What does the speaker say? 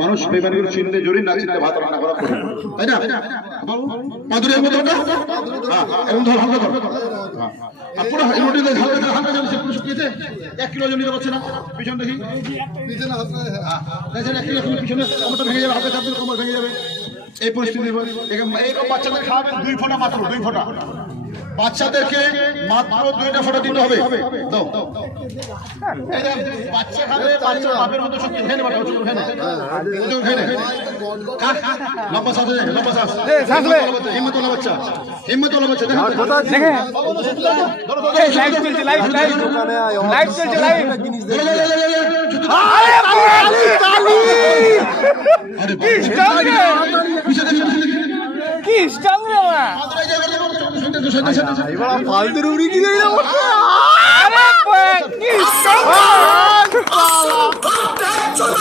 মানুষ বেমানির চিনতে জড়ি না চিনতে ভাত রান্না করা করে তাই না মাদুরের মতো হ্যাঁ এরকম ধর হালকা ধর আর পুরো রুটিতে হালকা হালকা যেন সে পুরো শুকিয়েছে 1 কিলো ওজন নিতে পারছে না পিছন দেখি নিচে না হাতে হ্যাঁ দেখেন 1 কিলো পিছনে কোমরটা ভেঙে যাবে হাতে চাপ দিলে কোমর ভেঙে যাবে এই পরিস্থিতি এরকম বাচ্চাদের খাওয়াবেন 2 ফোঁটা মাত্র 2 ফোঁটা বাচ্চাদেরকে মাত্র 2টা ফোঁটা দিতে হবে দাও বাচ্চা খাবে বাচ্চা বাপের মতো শক্তি খেয়ে নেবে লম্বা শ্বাস লম্বা শ্বাস হিম্মতওয়ালা বাচ্চা হিম্মতওয়ালা বাচ্চা দেখেন লাইভ চলছে লাইভ চলছে লাইভ কি স্টাইল রে মা এবার ফালতু উড়ি কি দেই না আরে কি স্টাইল